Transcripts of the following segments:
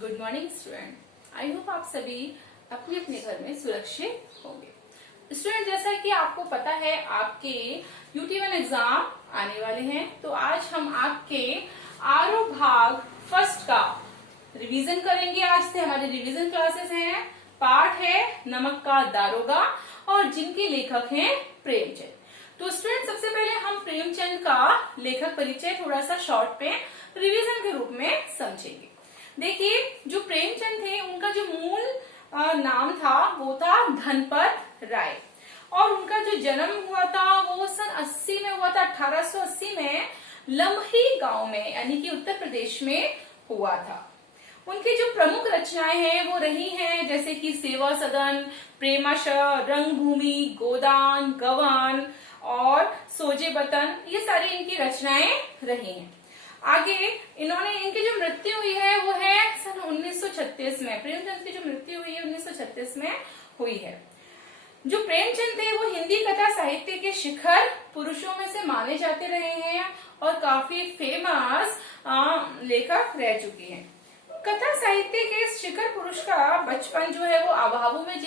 Good morning student. I hope आप सभी अपने अपने घर में सुरक्षित होंगे। स्टूडेंट, जैसा कि आपको पता है आपके UT1 एग्जाम आने वाले हैं, तो आज हम आपके आरो भाग फर्स्ट का रिवीजन करेंगे। आज से हमारे रिवीजन क्लासेस हैं। पाठ है नमक का दारोगा और जिनके लेखक हैं प्रेमचंद। तो स्टूडेंट, सबसे पहले हम प्रेमचंद का लेखक परिचय थोड़ा सा शॉर्ट पे रिवीजन के रूप में समझेंगे। देखिए, जो प्रेमचंद थे उनका जो मूल नाम था वो था धनपत राय, और उनका जो जन्म हुआ था वो सन 80 में हुआ था। 1880 में लम्ही गांव में, यानी कि उत्तर प्रदेश में हुआ था। उनकी जो प्रमुख रचनाएं हैं वो रही हैं जैसे कि सेवा सदन, प्रेमाशय, रंगभूमि, गोदान, गवान और सोजे बतन, ये सारी इनकी रचनाएं रही हैं। आगे इनकी जो मृत्यु हुई है वो है सन 1936 में। प्रेमचंद की जो मृत्यु हुई है 1936 में हुई है। जो प्रेमचंद थे वो हिंदी कथा साहित्य के शिखर पुरुषों में से माने जाते रहे हैं और काफी फेमस लेखक रह चुके हैं। कथा साहित्य के शिखर पुरुष का बचपन जो है वो अभावों में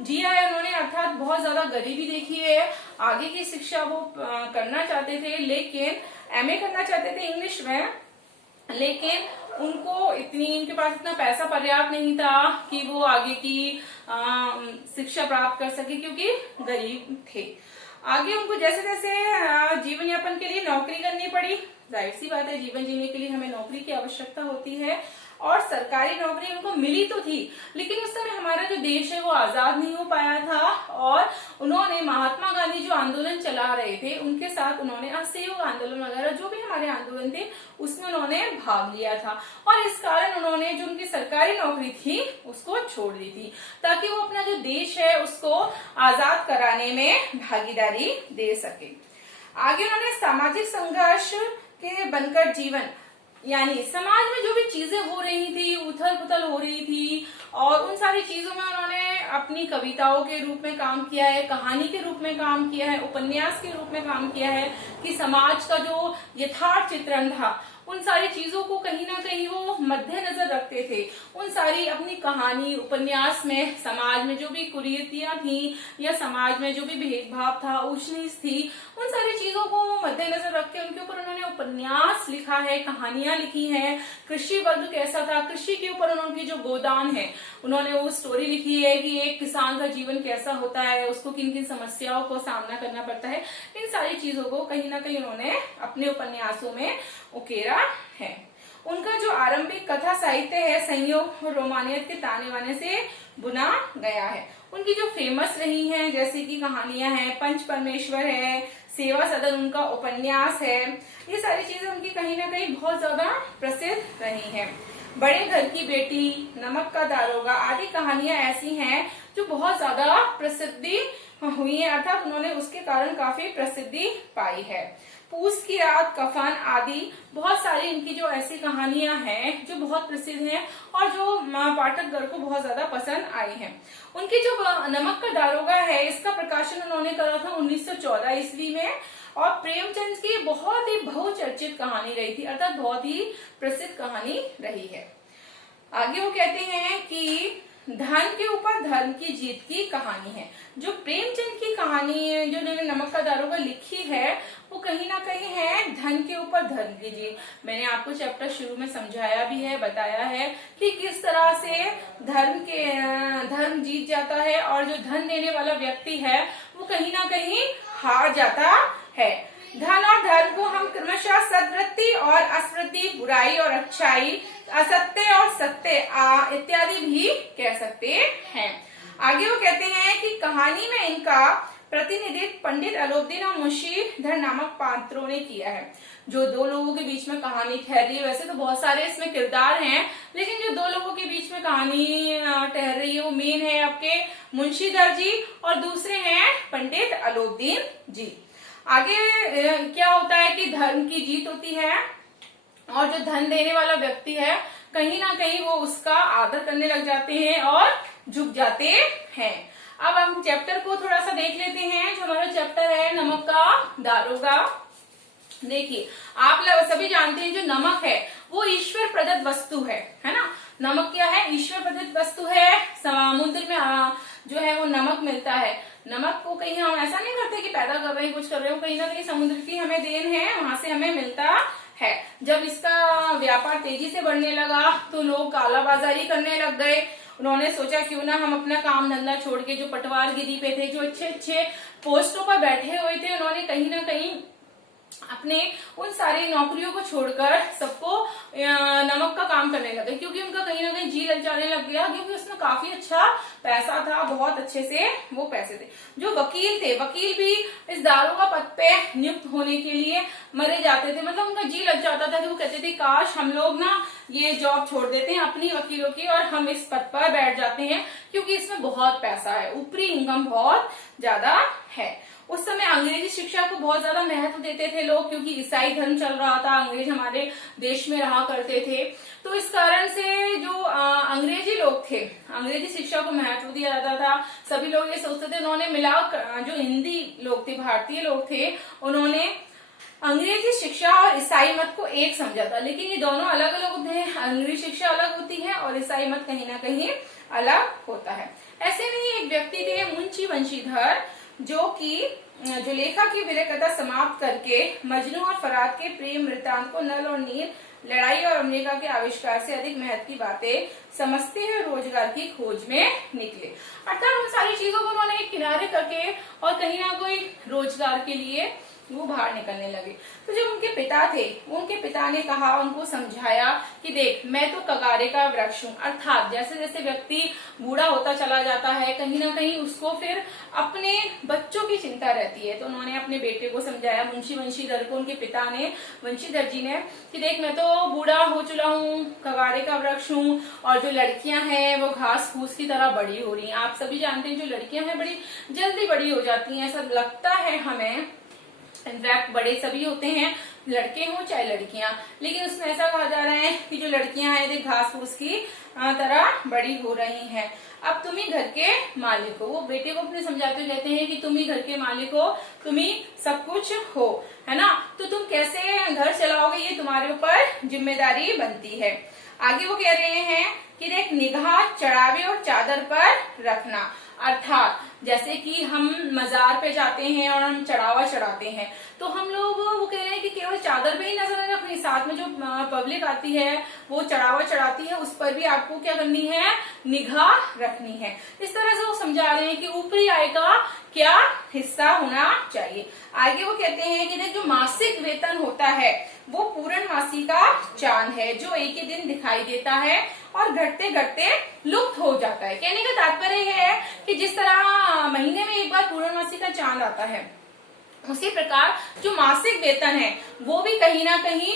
जिया है उन्होंने, अर्थात बहुत ज्यादा गरीबी देखी है। आगे की शिक्षा वो करना चाहते थे, लेकिन MA करना चाहते थे इंग्लिश में, लेकिन उनके पास इतना पैसा पर्याप्त नहीं था कि वो आगे की शिक्षा प्राप्त कर सके, क्योंकि गरीब थे। आगे उनको जैसे जैसे जीवन यापन के लिए नौकरी करनी पड़ी। जाहिर सी बात है, जीवन जीने के लिए हमें नौकरी की आवश्यकता होती है, और सरकारी नौकरी उनको मिली तो थी, लेकिन उस समय हमारा जो देश है वो आजाद नहीं हो पाया था। और उन्होंने महात्मा गांधी जो आंदोलन चला रहे थे उनके साथ उन्होंने असहयोग आंदोलन वगैरह जो भी हमारे आंदोलन थे उसमें उन्होंने भाग लिया था, और इस कारण उन्होंने जो उनकी सरकारी नौकरी थी उसको छोड़ दी थी, ताकि वो अपना जो देश है उसको आजाद कराने में भागीदारी दे सके। आगे उन्होंने सामाजिक संघर्ष के बनकर जीवन, यानी समाज में जो भी चीजें हो रही थी, उथल पुथल हो रही थी, और उन सारी चीजों में उन्होंने अपनी कविताओं के रूप में काम किया है, कहानी के रूप में काम किया है, उपन्यास के रूप में काम किया है, कि समाज का जो यथार्थ चित्रण था उन सारी चीजों को कहीं ना कहीं वो मद्देनजर रखते थे। उन सारी अपनी कहानी उपन्यास में समाज में जो भी कुरीतियां थी या समाज में जो भी भेदभाव था, ऊंच नीच थी, उन सारी चीजों को मद्देनजर रख के उनके ऊपर उन्होंने उपन्यास लिखा है, कहानियां लिखी हैं। कृषि वर्ग कैसा था, कृषि के ऊपर उनकी जो गोदान है उन्होंने वो स्टोरी लिखी है कि एक किसान का जीवन कैसा होता है, उसको किन किन समस्याओं को सामना करना पड़ता है। इन सारी चीजों को कहीं ना कहीं उन्होंने अपने उपन्यासों में उकेरा है। उनका जो आरंभिक कथा साहित्य है संयोग और रोमानियत के ताने बाने से बुना गया है। उनकी जो फेमस रही हैं जैसे कि कहानियां हैं, पंच परमेश्वर है, सेवा सदन उनका उपन्यास है, ये सारी चीजें उनकी कहीं ना कहीं बहुत ज्यादा प्रसिद्ध रही हैं। बड़े घर की बेटी, नमक का दारोगा आदि कहानियां ऐसी हैं जो बहुत ज्यादा प्रसिद्धि हुई है, अर्थात उन्होंने उसके कारण काफी प्रसिद्धि पाई है। पूस की रात, कफन आदि बहुत सारी इनकी जो ऐसी कहानियां हैं जो बहुत प्रसिद्ध हैं और जो पाठकगण को बहुत ज्यादा पसंद आई हैं। उनकी जो नमक का दारोगा है इसका प्रकाशन उन्होंने करा था 1914 ईस्वी में, और प्रेमचंद की बहुत ही बहुचर्चित कहानी रही थी, अर्थात बहुत ही प्रसिद्ध कहानी रही है। आगे वो कहते हैं कि धन के ऊपर धर्म की जीत की कहानी है। जो प्रेमचंद की कहानी है, जो उन्होंने नमक का दारोगा लिखी है, वो कहीं ना कहीं है धन के ऊपर धर्म की जीत। मैंने आपको चैप्टर शुरू में समझाया भी है, बताया है कि किस तरह से धर्म जीत जाता है और जो धन देने वाला व्यक्ति है वो कहीं ना कहीं हार जाता है। धन और धर्म को हम क्रमशः सद्वृत्ति और असवृत्ति, बुराई और अच्छाई, असत्य और सत्य इत्यादि भी कह सकते हैं। आगे वो कहते हैं कि कहानी में इनका प्रतिनिधित्व पंडित अलोपदीन और मुंशीधर नामक पात्रों ने किया है। जो दो लोगों के बीच में कहानी ठहर रही है, वैसे तो बहुत सारे इसमें किरदार हैं, लेकिन जो दो लोगों के बीच में कहानी ठहर रही है वो मेन है आपके मुंशीधर जी और दूसरे हैं पंडित अलोपदीन जी। आगे क्या होता है कि धर्म की जीत होती है और जो धन देने वाला व्यक्ति है कहीं ना कहीं वो उसका आदर करने लग जाते हैं और झुक जाते हैं। अब हम चैप्टर को थोड़ा सा देख लेते हैं। जो हमारा चैप्टर है नमक का दारोगा, देखिए आप लोग सभी जानते हैं जो नमक है वो ईश्वर प्रदत्त वस्तु है ना। नमक क्या है? ईश्वर प्रदत्त वस्तु है। समुद्र में जो है वो नमक मिलता है। नमक को कहीं हम ऐसा नहीं करते कि पैदा कर रहे हैं, कुछ कर रहे हो, कहीं ना कहीं समुद्र की हमें देन है, वहां से हमें मिलता है। जब इसका व्यापार तेजी से बढ़ने लगा तो लोग कालाबाजारी करने लग गए। उन्होंने सोचा क्यों ना हम अपना काम धंधा छोड़ के, जो पटवारगिरी पे थे, जो अच्छे अच्छे पोस्टों पर बैठे हुए थे, उन्होंने कहीं ना कहीं अपने उन सारी नौकरियों को छोड़कर सबको नमक का काम करने लगे, क्योंकि उनका कहीं ना कहीं जी ललचाने लग गया, क्योंकि उसमें काफी अच्छा पैसा था, बहुत अच्छे से वो पैसे थे। जो वकील थे, वकील भी इस दारोगा पद पे नियुक्त होने के लिए मरे जाते थे, मतलब उनका जी लग जाता था कि वो कहते थे काश हम लोग ना ये जॉब छोड़ देते हैं अपनी वकीलों की और हम इस पद पर बैठ जाते हैं, क्योंकि इसमें बहुत पैसा है, ऊपरी इनकम बहुत ज्यादा है। उस समय अंग्रेजी शिक्षा को बहुत ज्यादा महत्व देते थे लोग, क्योंकि ईसाई धर्म चल रहा था, अंग्रेज हमारे देश में रहा करते थे। तो इस कारण से जो अंग्रेजी लोग थे, अंग्रेजी शिक्षा को महत्व दिया जाता था। सभी लोग ये सोचते थे, उन्होंने मिला, जो हिंदी लोग थे, भारतीय लोग थे, उन्होंने अंग्रेजी शिक्षा और ईसाई मत को एक समझा था, लेकिन ये दोनों अलग अलग होते हैं। अंग्रेजी शिक्षा अलग होती है और ईसाई मत कहीं ना कहीं अलग होता है। ऐसे में एक व्यक्ति थे मुंशी वंशीधर, जो लेखा की विरह समाप्त करके मजनू और फराद के प्रेम वृत्तांत को नल और नील, लड़ाई और अमेरिका के आविष्कार से अधिक महत्व की बातें समझते हुए रोजगार की खोज में निकले। अर्थात उन सारी चीजों को उन्होंने एक किनारे करके और कहीं ना कोई रोजगार के लिए वो बाहर निकलने लगे। तो जब उनके पिता थे, उनके पिता ने कहा, उनको समझाया कि देख मैं तो कगारे का वृक्ष हूँ। अर्थात जैसे जैसे व्यक्ति बूढ़ा होता चला जाता है, कहीं ना कहीं उसको फिर अपने बच्चों की चिंता रहती है। तो उन्होंने अपने बेटे को समझाया, मुंशी वंशीधर को, उनके पिता ने, वंशीधर जी ने, कि देख मैं तो बूढ़ा हो चुका हूँ, कगारे का वृक्ष हूँ, और जो लड़कियां हैं वो घास फूस की तरह बड़ी हो रही हैं। आप सभी जानते हैं जो लड़कियां हैं बड़ी जल्दी बड़ी हो जाती हैं, ऐसा लगता है हमें। इनफैक्ट बड़े सभी होते हैं, लड़के हों चाहे लड़कियां, लेकिन उसमें ऐसा कहा जा रहा है कि जो लड़कियां हैं देख घास फूस की तरह बड़ी हो रही हैं। अब तुम ही घर के मालिक हो। वो बेटे को अपने समझाते हुए कहते हैं कि तुम ही घर के मालिक हो, तुम ही सब कुछ हो, है ना। तो तुम कैसे घर चलाओगे, ये तुम्हारे ऊपर जिम्मेदारी बनती है। आगे वो कह रहे हैं कि देख निगाह चढ़ावे और चादर पर रखना। अर्थात जैसे कि हम मजार पे जाते हैं और हम चढ़ावा चढ़ाते हैं, तो हम लोग वो कह रहे हैं कि केवल चादर पे ही नजर नहीं रखनी, साथ में जो पब्लिक आती है वो चढ़ावा चढ़ाती है, उस पर भी आपको क्या करनी है, निगाह रखनी है। इस तरह से वो समझा रहे हैं कि ऊपरी आय का क्या हिस्सा होना चाहिए। आगे वो कहते हैं कि देख जो मासिक वेतन होता है वो पूर्णमासी का चांद है, जो एक ही दिन दिखाई देता है और घटते घटते लुप्त हो जाता है। कहने का तात्पर्य यह है कि जिस तरह महीने में एक बार पूर्णमासी का चांद आता है, उसी प्रकार जो मासिक वेतन है वो भी कहीं ना कहीं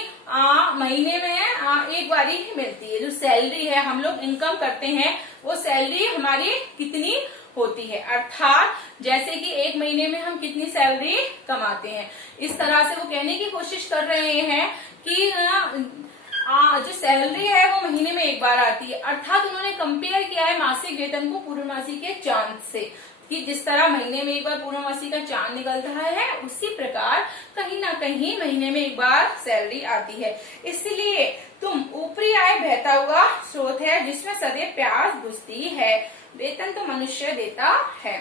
महीने में एक बार ही मिलती है। जो सैलरी है हम लोग इनकम करते हैं, वो सैलरी हमारी कितनी होती है, अर्थात जैसे कि एक महीने में हम कितनी सैलरी कमाते हैं। इस तरह से वो कहने की कोशिश कर रहे हैं कि जो सैलरी है वो महीने में एक बार आती है। अर्थात उन्होंने कंपेयर किया है मासिक वेतन को पूर्णमासी के चांद से, कि जिस तरह महीने में एक बार पूर्णमासी का चांद निकलता है, उसी प्रकार कहीं ना कहीं महीने में एक बार सैलरी आती है। इसलिए तुम ऊपरी आय बहता हुआ स्रोत है जिसमें सदैव प्यास बुझती है, वेतन तो मनुष्य देता है।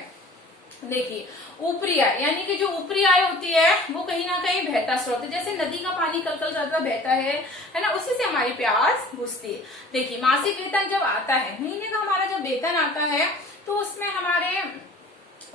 देखिए ऊपरी आय यानी कि जो ऊपरी आय होती है वो कहीं ना कहीं बहता स्रोत है, जैसे नदी का पानी कल कल करता बहता है ना, उसी से हमारी प्यास बुझती है। देखिए मासिक वेतन जब आता है, महीने का हमारा जब वेतन आता है, तो उसमें हमारे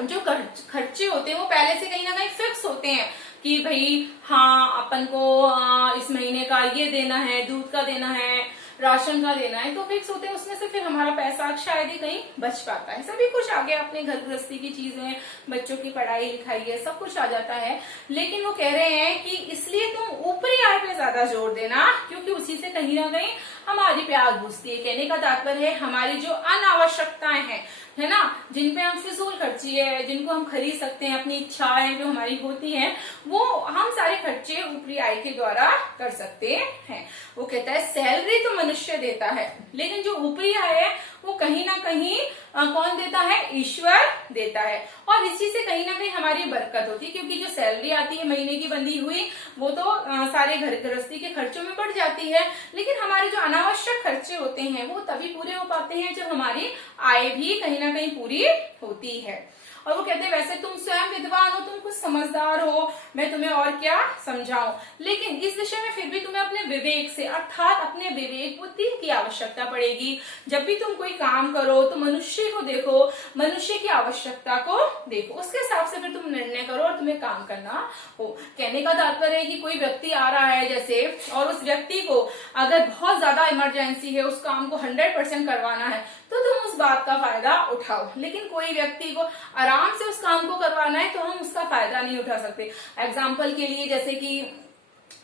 जो खर्चे होते हैं वो पहले से कहीं ना कहीं फिक्स होते हैं कि भाई हाँ अपन को इस महीने का ये देना है, दूध का देना है, राशन का देना है, तो फिक्स होते हैं। उसमें से फिर हमारा पैसा शायद ही कहीं बच पाता है। सभी कुछ आगे अपने घर गृहस्थी की चीजें, बच्चों की पढ़ाई लिखाई है, सब कुछ आ जाता है। लेकिन वो कह रहे हैं कि इसलिए तुम ऊपरी आय पे ज्यादा जोर देना, क्योंकि उसी से कहीं ना कहीं हमारी प्यास बुझती है। कहने का तात्पर्य है हमारी जो अनावश्यकताएं हैं, है ना, जिन पे हम फिजूल खर्ची है, जिनको हम खरीद सकते हैं, अपनी इच्छाएं जो हमारी होती हैं, वो हम सारे खर्चे ऊपरी आय के द्वारा कर सकते हैं। वो कहता है सैलरी तो मनुष्य देता है, लेकिन जो ऊपरी आय है वो कहीं ना कहीं कौन देता है? ईश्वर देता है। और इसी से कहीं ना कहीं हमारी बरकत होती है, क्योंकि जो सैलरी आती है महीने की बंधी हुई, वो तो सारे घर गृहस्थी के खर्चों में बढ़ जाती है, लेकिन हमारे जो अनावश्यक खर्चे होते हैं वो तभी पूरे हो पाते हैं जब हमारी आय भी कहीं ना कहीं पूरी होती है। और वो कहते हैं वैसे तुम स्वयं विद्वान हो, तुम कुछ समझदार हो, मैं तुम्हें और क्या समझाऊं, लेकिन इस विषय में फिर भी तुम्हें अपने विवेक से अर्थात अपने विवेक बुद्धि की आवश्यकता पड़ेगी। जब भी तुम कोई काम करो तो मनुष्य को देखो, मनुष्य की आवश्यकता को देखो, उसके हिसाब से फिर तुम निर्णय करो और तुम्हें काम करना हो। कहने का तात्पर्य है कि कोई व्यक्ति आ रहा है जैसे, और उस व्यक्ति को अगर बहुत ज्यादा इमरजेंसी है, उस काम को 100% करवाना है, तो तुम उस बात का फायदा उठाओ। लेकिन कोई व्यक्ति को आराम से उस काम को करवाना है तो हम उसका फायदा नहीं उठा सकते। एग्जाम्पल के लिए जैसे कि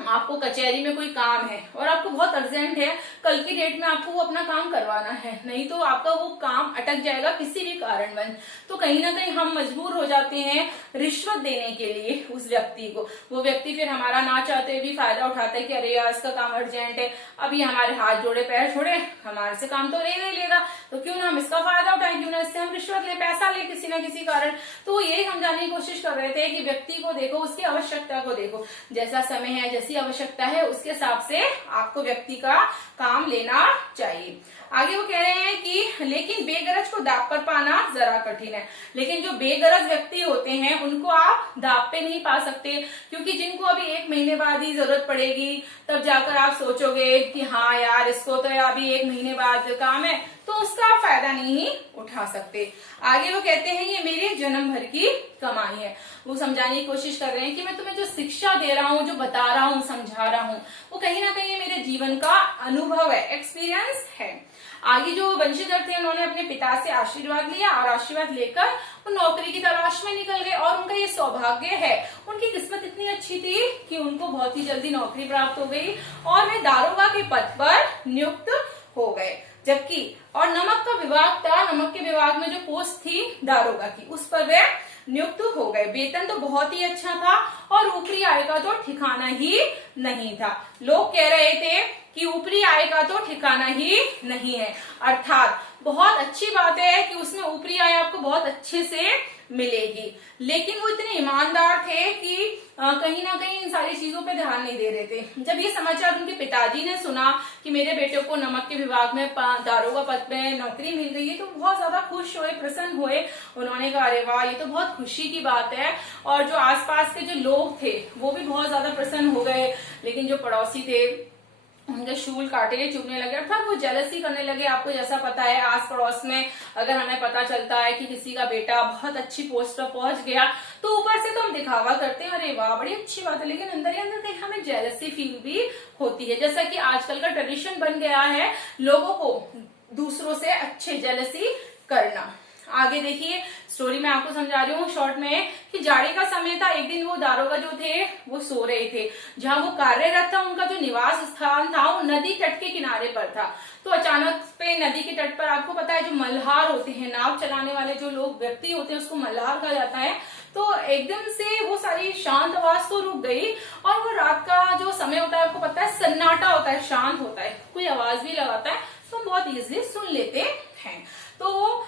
आपको कचहरी में कोई काम है और आपको बहुत अर्जेंट है, कल की डेट में आपको वो अपना काम करवाना है, नहीं तो आपका वो काम अटक जाएगा किसी भी कारणवश। तो कहीं ना कहीं हम मजबूर हो जाते हैं रिश्वत देने के लिए उस व्यक्ति को। वो व्यक्ति फिर हमारा ना चाहते भी फायदा उठाता है कि अरे यार इसका काम अर्जेंट है, अभी हमारे हाथ जोड़े पैर छोड़े, हमारे से काम तो ले नहीं लेगा, तो क्यों ना हम इसका फायदा उठाएं, क्यों ना इससे हम रिश्वत ले, पैसा ले किसी ना किसी कारण। तो यही समझाने की कोशिश कर रहे थे कि व्यक्ति को देखो, उसकी आवश्यकता को देखो, जैसा समय है, जैसी आवश्यकता है, उसके हिसाब से आपको व्यक्ति का काम लेना चाहिए। आगे वो कह रहे हैं कि लेकिन बेगरज को दाव पर पाना जरा कठिन है। लेकिन जो बेगरज व्यक्ति होते हैं उनको आप दाव पे नहीं पा सकते, क्योंकि जिनको अभी 1 महीने बाद ही जरूरत पड़ेगी, तब जाकर आप सोचोगे कि हाँ यार इसको तो अभी 1 महीने बाद काम है, तो उसका आप फायदा नहीं उठा सकते। आगे वो कहते हैं ये मेरे जन्म भर की कमाई है। वो समझाने की कोशिश कर रहे हैं कि मैं तुम्हें जो शिक्षा दे रहा हूँ, जो बता रहा हूँ, समझा रहा हूँ, वो कहीं ना कहीं मेरे जीवन का अनुभव है, एक्सपीरियंस है। आगे जो वंशीधर थे उन्होंने अपने पिता से आशीर्वाद लिया और आशीर्वाद लेकर वो नौकरी की तलाश में निकल गए, और उनका ये सौभाग्य है, उनकी किस्मत इतनी अच्छी थी कि उनको बहुत ही जल्दी नौकरी प्राप्त हो गई और वे दारोगा के पद पर नियुक्त हो गए। जबकि और नमक का विभाग था, नमक के विभाग में जो पोस्ट थी दारोगा की, उस पर वे नियुक्त हो गए। वेतन तो बहुत ही अच्छा था और ऊपरी आय का तो ठिकाना ही नहीं था। लोग कह रहे थे कि ऊपरी आय का तो ठिकाना ही नहीं है, अर्थात बहुत अच्छी बात है कि उसमें ऊपरी आय आपको बहुत अच्छे से मिलेगी, लेकिन वो इतने ईमानदार थे कि कहीं ना कहीं इन सारी चीजों पे ध्यान नहीं दे रहे थे। जब ये समाचार उनके पिताजी ने सुना कि मेरे बेटे को नमक के विभाग में दारोगा पद पे नौकरी मिल गई है, तो बहुत ज्यादा खुश हुए, प्रसन्न हुए। उन्होंने कहा अरे वाह, ये तो बहुत खुशी की बात है। और जो आसपास के जो लोग थे वो भी बहुत ज्यादा प्रसन्न हो गए, लेकिन जो पड़ोसी थे उनके शूल काटे चुभने लगे, अर्थात वो जेलसी करने लगे। आपको जैसा पता है आस पड़ोस में अगर हमें पता चलता है कि किसी का बेटा बहुत अच्छी पोस्ट पर पहुंच गया, तो ऊपर से तो हम दिखावा करते हैं, अरे वाह बड़ी अच्छी बात है, लेकिन अंदर ही अंदर हमें जेलसी फील भी होती है। जैसा कि आजकल का ट्रेडिशन बन गया है लोगों को दूसरों से अच्छे जेलसी करना। आगे देखिए स्टोरी में आपको समझा रही हूँ शॉर्ट में कि जाड़े का समय था। एक दिन वो दारोगा जो थे वो सो रहे थे। जहां वो कार्यरत था उनका जो निवास स्थान था वो नदी तट के किनारे पर था। तो अचानक पे नदी के तट पर आपको पता है जो मल्हार होते हैं, नाव चलाने वाले जो लोग व्यक्ति होते हैं उसको मल्हार कहा जाता है। तो एकदम से वो सारी शांत आवाज तो रुक गई, और वो रात का जो समय होता है आपको पता है सन्नाटा होता है, शांत होता है, कोई आवाज भी लगाता है तो हम बहुत इजिली सुन लेते हैं। तो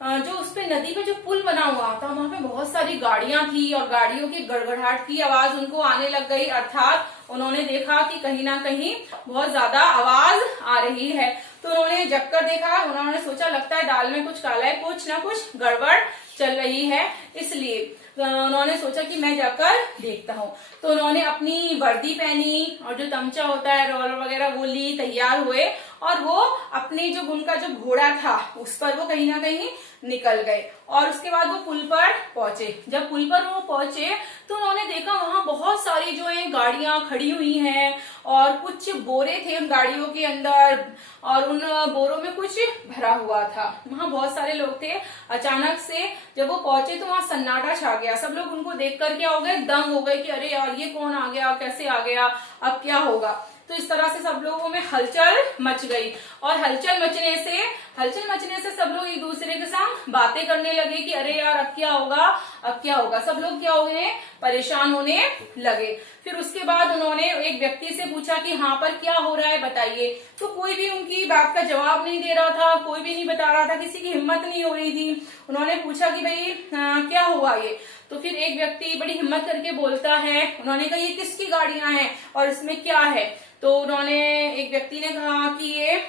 जो उस पे नदी पे जो पुल बना हुआ था वहां पे बहुत सारी गाड़ियां थी और गाड़ियों की गड़गड़ाहट की आवाज उनको आने लग गई, अर्थात उन्होंने देखा कि कहीं ना कहीं बहुत ज्यादा आवाज आ रही है। तो उन्होंने जगकर देखा, उन्होंने सोचा लगता है दाल में कुछ काला है, कुछ ना कुछ गड़बड़ चल रही है, इसलिए उन्होंने सोचा कि मैं जाकर देखता हूँ। तो उन्होंने अपनी वर्दी पहनी और जो तमचा होता है, रोलर वगैरह वो ली, तैयार हुए और वो अपने जो उनका जो घोड़ा था उस पर वो कहीं ना कहीं निकल गए। और उसके बाद वो पुल पर पहुंचे। जब पुल पर वो पहुंचे तो उन्होंने देखा वहां बहुत सारी जो है गाड़ियां खड़ी हुई हैं और कुछ बोरे थे उन गाड़ियों के अंदर, और उन बोरों में कुछ भरा हुआ था। वहां बहुत सारे लोग थे। अचानक से जब वो पहुंचे तो वहां सन्नाटा छा गया। सब लोग उनको देखकर क्या हो गए, दंग हो गए कि अरे यार ये कौन आ गया, कैसे आ गया, अब क्या होगा। तो इस तरह से सब लोगों में हलचल मच गई और हलचल मचने से सब लोग एक दूसरे के साथ बातें करने लगे कि अरे यार अब क्या होगा। सब लोग क्या हो गए, परेशान होने लगे। फिर उसके बाद उन्होंने एक व्यक्ति से पूछा कि यहाँ पर क्या हो रहा है बताइए। तो कोई भी उनकी बात का जवाब नहीं दे रहा था, कोई भी नहीं बता रहा था, किसी की हिम्मत नहीं हो रही थी। उन्होंने पूछा कि भाई क्या हुआ ये। तो फिर एक व्यक्ति बड़ी हिम्मत करके बोलता है, उन्होंने कहा ये किसकी गाड़ियां हैं और इसमें क्या है। तो एक व्यक्ति ने कहा कि ये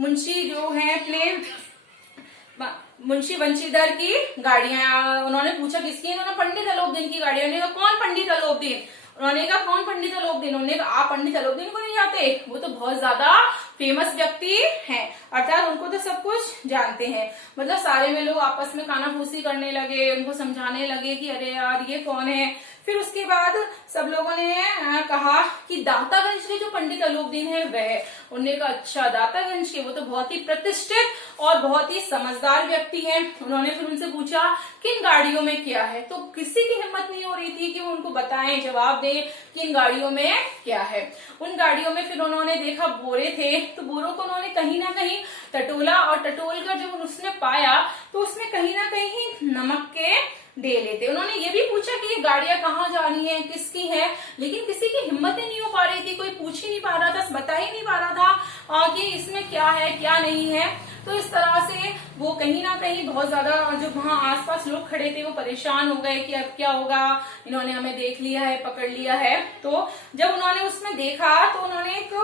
मुंशी जो है अपने मुंशी बंशीधर की गाड़ियां। उन्होंने पूछा किसकी है, उन्होंने पंडित अलोपदीन की गाड़ियां। उन्होंने कहा कौन पंडित अलोपदीन। उन्होंने कहा कौन पंडित अलोपदीन। उन्होंने कहा आप पंडित अलोपदीन को नहीं जानते, वो तो बहुत ज्यादा फेमस व्यक्ति हैं, अर्थात उनको तो सब कुछ जानते हैं। मतलब सारे में लोग आपस में कानाफूसी करने लगे, उनको समझाने लगे कि अरे यार ये कौन है। फिर उसके बाद सब लोगों ने कहा कि दातागंज के जो पंडित अलोपदीन है वह। उन्होंने कहा अच्छा दातागंज के, वो तो बहुत ही प्रतिष्ठित और बहुत ही समझदार व्यक्ति हैं। उन्होंने फिर उनसे पूछा किन गाड़ियों में क्या है। तो किसी की हिम्मत नहीं हो रही थी कि वो उनको बताएं, जवाब दें किन गाड़ियों में क्या है। उन गाड़ियों में फिर उन्होंने देखा बोरे थे, तो बोरों को उन्होंने कहीं ना कहीं टटोला और टटोल कर जब उसने पाया तो उसमें कहीं ना कहीं नमक के डेले थे। उन्होंने ये भी पूछा कि ये गाड़ियां कहाँ जा रही हैं, किसकी हैं, लेकिन किसी की हिम्मत ही नहीं हो पा रही थी, कोई पूछ ही नहीं पा रहा था, बता ही नहीं पा रहा था कि इसमें क्या है क्या नहीं है। तो इस तरह से वो कहीं ना कहीं बहुत ज्यादा जो वहां आसपास लोग खड़े थे वो परेशान हो गए कि अब क्या होगा, इन्होंने हमें देख लिया है, पकड़ लिया है। तो जब उन्होंने उसमें देखा तो उन्होंने एक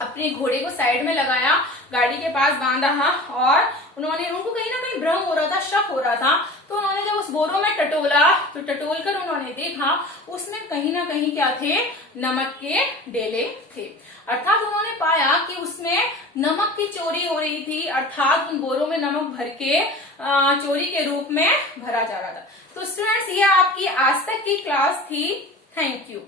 अपने घोड़े को साइड में लगाया, गाड़ी के पास बांधा और उनको कहीं ना कहीं भ्रम हो रहा था, शक हो रहा था। तो उन्होंने जब उस बोरों में टटोला तो टटोल कर उन्होंने देखा उसमें कहीं ना कहीं क्या थे, नमक के डेले थे। अर्थात उन्होंने पाया कि उसमें नमक की चोरी हो रही थी, अर्थात उन बोरों में नमक भर के चोरी के रूप में भरा जा रहा था। तो स्टूडेंट्स ये आपकी आज तक की क्लास थी। Thank you.